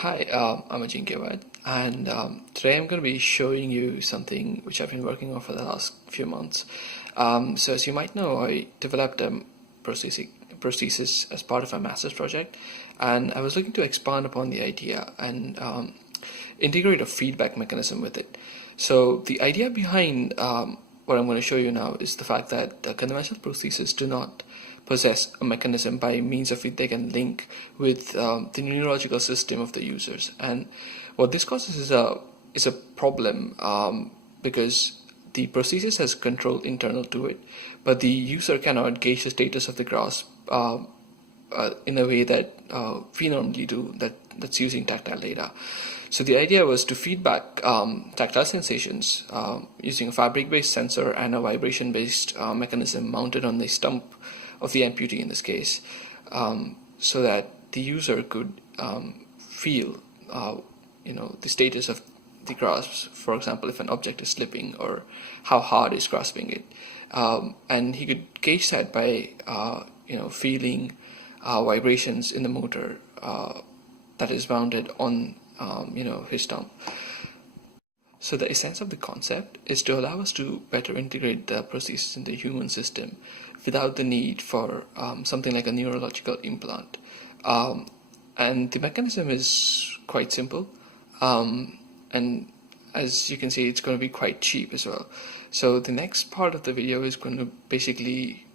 Hi, I'm Ajinkya, and today I'm going to be showing you something which I've been working on for the last few months. So as you might know, I developed a prosthesis as part of my master's project, and I was looking to expand upon the idea and integrate a feedback mechanism with it. So the idea behind what I'm going to show you now is the fact that conventional prostheses do not possess a mechanism by means of which they can link with the neurological system of the users. And what this causes is a problem because the prosthesis has control internal to it, but the user cannot gauge the status of the grasp in a way that we normally do, that's using tactile data. So the idea was to feedback tactile sensations using a fabric-based sensor and a vibration-based mechanism mounted on the stump of the amputee in this case, so that the user could feel the status of the grasp. For example, if an object is slipping or how hard is grasping it, and he could gauge that by feeling vibrations in the motor that is mounted on his stump. So the essence of the concept is to allow us to better integrate the prosthesis in the human system without the need for something like a neurological implant. And the mechanism is quite simple, and as you can see, it's going to be quite cheap as well. So the next part of the video is going to basically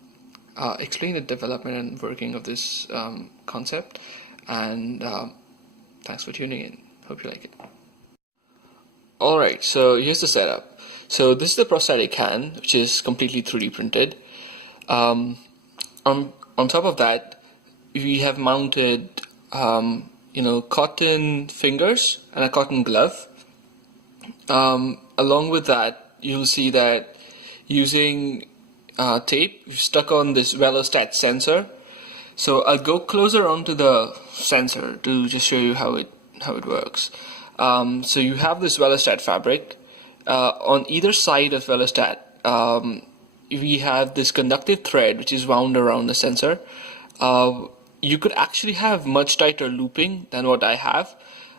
explain the development and working of this concept, and thanks for tuning in. Hope you like it. Alright, so here's the setup. So this is the prosthetic hand, which is completely 3D printed. On top of that, we have mounted cotton fingers and a cotton glove. Along with that, you'll see that using tape, we've stuck on this velostat sensor. So I'll go closer onto the sensor to just show you how it works. So you have this velostat fabric. On either side of velostat, we have this conductive thread which is wound around the sensor. You could actually have much tighter looping than what I have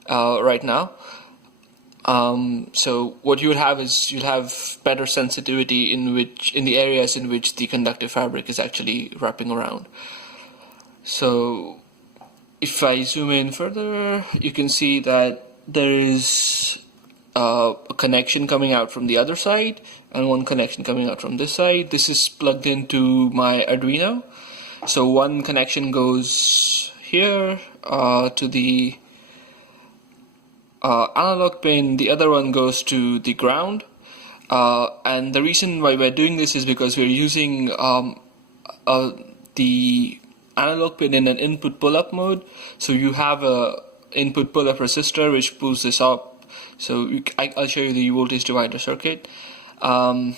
right now. So what you would have is you'll have better sensitivity in the areas in which the conductive fabric is actually wrapping around. So if I zoom in further, you can see that there is a connection coming out from the other side and one connection coming out from this side. This is plugged into my Arduino. So one connection goes here to the analog pin, the other one goes to the ground. And the reason why we're doing this is because we're using the analog pin in an input pull-up mode. So you have a input pull-up resistor which pulls this up. So I'll show you the voltage divider circuit. And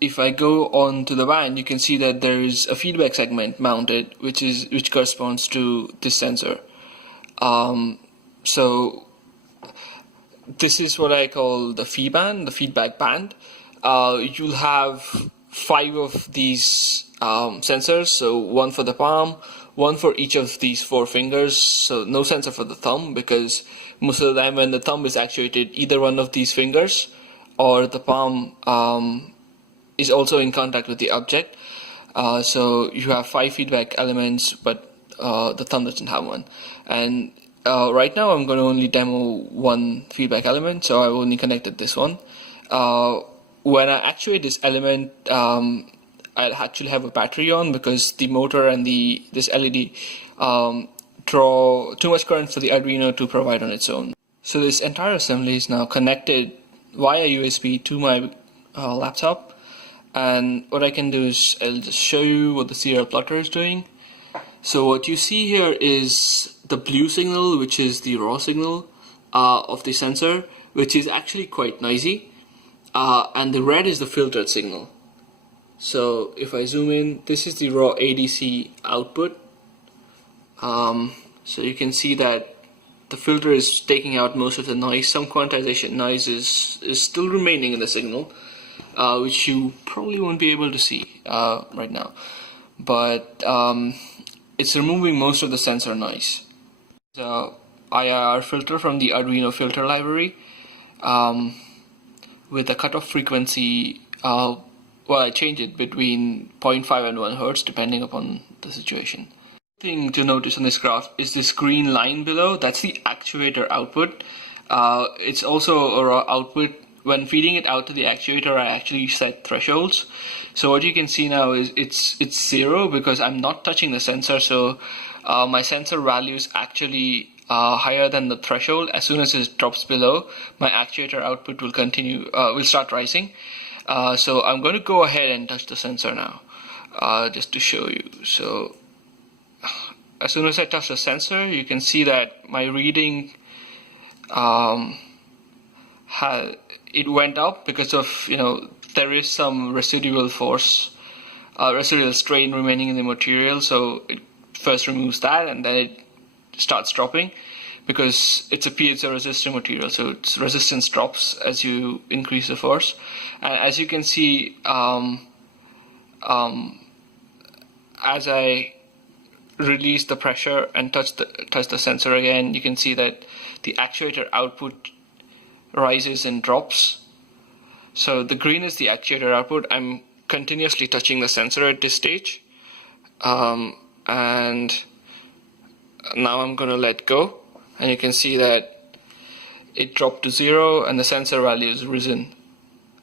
if I go on to the band, you can see that there is a feedback segment mounted which corresponds to this sensor. So this is what I call the FiBand, the feedback band. You'll have 5 of these sensors, so one for the palm, one for each of these 4 fingers. So no sensor for the thumb, because most of the time when the thumb is actuated, either one of these fingers or the palm is also in contact with the object. So you have 5 feedback elements, but the thumb doesn't have one. And right now I'm going to only demo one feedback element, so I only connected this one. When I actuate this element, I'll actually have a battery on, because the motor and this LED draw too much current for the Arduino to provide on its own. So this entire assembly is now connected via USB to my laptop, and what I can do is I'll just show you what the serial plotter is doing. So what you see here is the blue signal, which is the raw signal of the sensor, which is actually quite noisy, and the red is the filtered signal. So if I zoom in, this is the raw ADC output. So you can see that the filter is taking out most of the noise. Some quantization noise is still remaining in the signal, which you probably won't be able to see right now. But it's removing most of the sensor noise. The IIR filter from the Arduino filter library with a cutoff frequency, I change it between 0.5 and 1 Hertz depending upon the situation. Thing to notice on this graph is this green line below. That's the actuator output. It's also a raw output. When feeding it out to the actuator, I actually set thresholds. So what you can see now is it's 0 because I'm not touching the sensor. So my sensor value is actually higher than the threshold. As soon as it drops below, my actuator output will start rising. So I'm going to go ahead and touch the sensor now, just to show you. So as soon as I touch the sensor, you can see that my reading it went up because of, there is some residual force, residual strain remaining in the material. So it first removes that and then it starts dropping because it's a piezo-resistant material. So its resistance drops as you increase the force. And as you can see, as I release the pressure and touch the sensor again, you can see that the actuator output rises and drops. So the green is the actuator output. I'm continuously touching the sensor at this stage, and now I'm going to let go, and you can see that it dropped to 0 and the sensor value has risen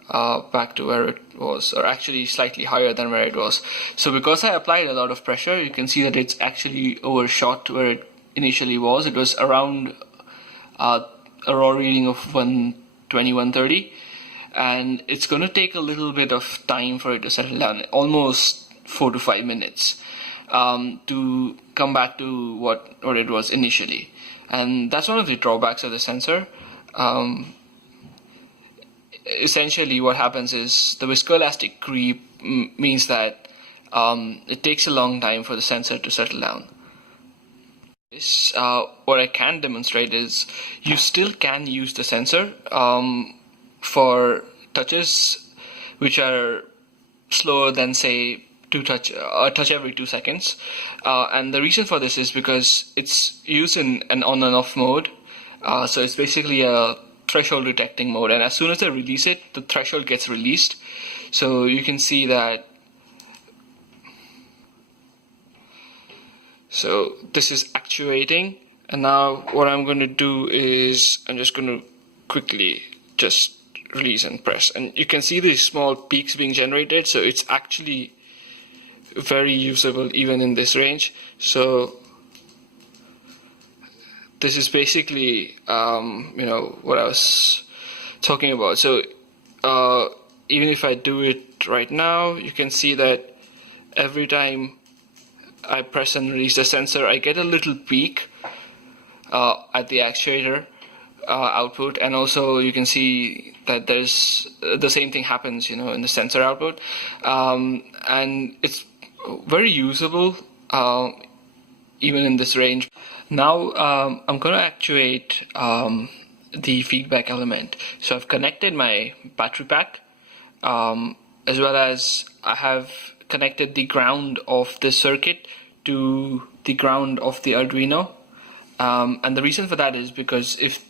back to where it was, or actually slightly higher than where it was. So because I applied a lot of pressure, you can see that it's actually overshot where it initially was. It was around a raw reading of 120, 130, and it's going to take a little bit of time for it to settle down, almost 4 to 5 minutes, to come back to what it was initially. And that's one of the drawbacks of the sensor. Essentially what happens is the viscoelastic creep means that it takes a long time for the sensor to settle down. This, what I can demonstrate is you still can use the sensor for touches which are slower than, say, a touch every 2 seconds, and the reason for this is because it's used in an on and off mode. So it's basically a threshold detecting mode, and as soon as I release it, the threshold gets released. So you can see that. So this is actuating, and now what I'm going to do is I'm just going to quickly just release and press, and you can see these small peaks being generated. So it's actually very usable even in this range. So this is basically what I was talking about. So even if I do it right now, you can see that every time I press and release the sensor, I get a little peak at the actuator output, and also you can see that there's the same thing happens in the sensor output, and it's very usable even in this range. Now I'm going to actuate the feedback element. So I've connected my battery pack, as well as I have connected the ground of the circuit to the ground of the Arduino, and the reason for that is because if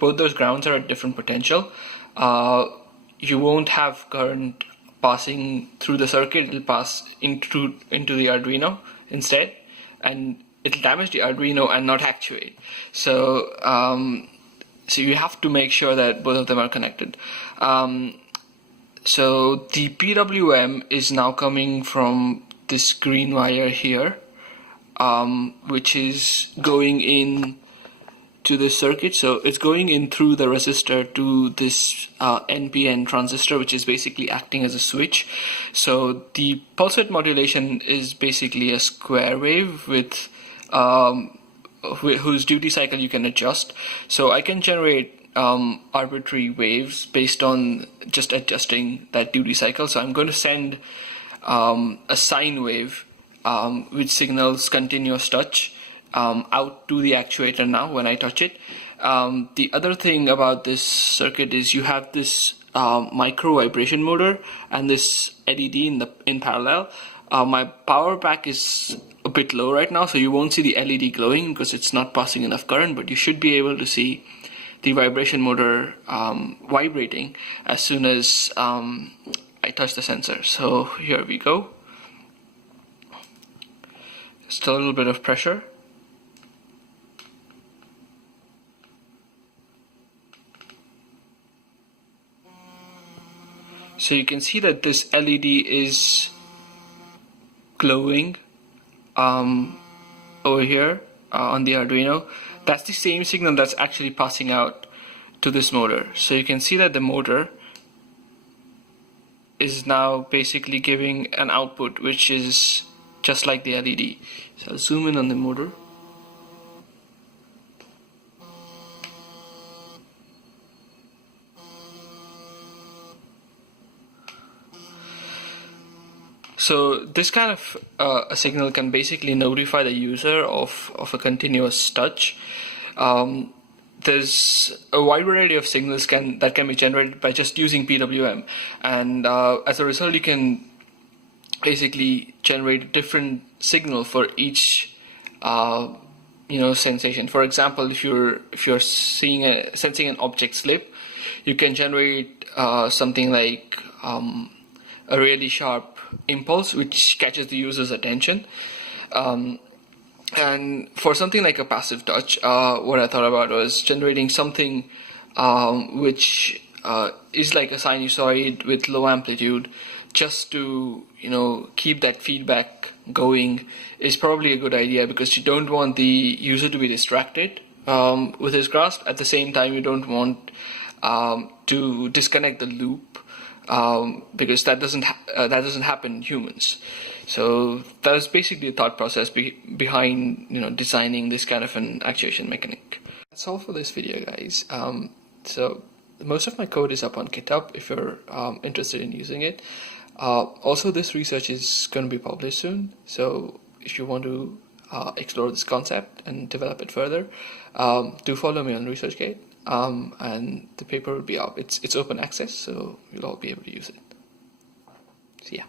both those grounds are at different potential, you won't have current passing through the circuit. It'll pass into the Arduino instead, and it'll damage the Arduino and not actuate. So so you have to make sure that both of them are connected. So the PWM is now coming from this green wire here, which is going in to the circuit. So it's going in through the resistor to this NPN transistor, which is basically acting as a switch. So the pulse width modulation is basically a square wave with whose duty cycle you can adjust. So I can generate arbitrary waves based on just adjusting that duty cycle. So I'm going to send a sine wave which signals continuous touch out to the actuator now when I touch it. The other thing about this circuit is you have this micro vibration motor and this LED in parallel. My power pack is bit low right now, so you won't see the LED glowing because it's not passing enough current, but you should be able to see the vibration motor vibrating as soon as I touch the sensor. So here we go. Just a little bit of pressure. So you can see that this LED is glowing over here on the Arduino. That's the same signal that's actually passing out to this motor. So you can see that the motor is now basically giving an output which is just like the LED. So I'll zoom in on the motor. So this kind of a signal can basically notify the user of a continuous touch. There's a wide variety of signals that can be generated by just using PWM, and as a result you can basically generate a different signal for each sensation. For example, if you're sensing an object slip, you can generate something like a really sharp impulse which catches the user's attention. And for something like a passive touch, what I thought about was generating something which is like a sinusoid with low amplitude, just to keep that feedback going is probably a good idea, because you don't want the user to be distracted with his grasp. At the same time, you don't want to disconnect the loop, because that doesn't happen in humans. So that is basically the thought process behind designing this kind of an actuation mechanic. That's all for this video, guys. So most of my code is up on GitHub if you're interested in using it. Also, this research is going to be published soon, so if you want to explore this concept and develop it further, do follow me on ResearchGate. And the paper will be up. It's open access, so you'll all be able to use it. See ya.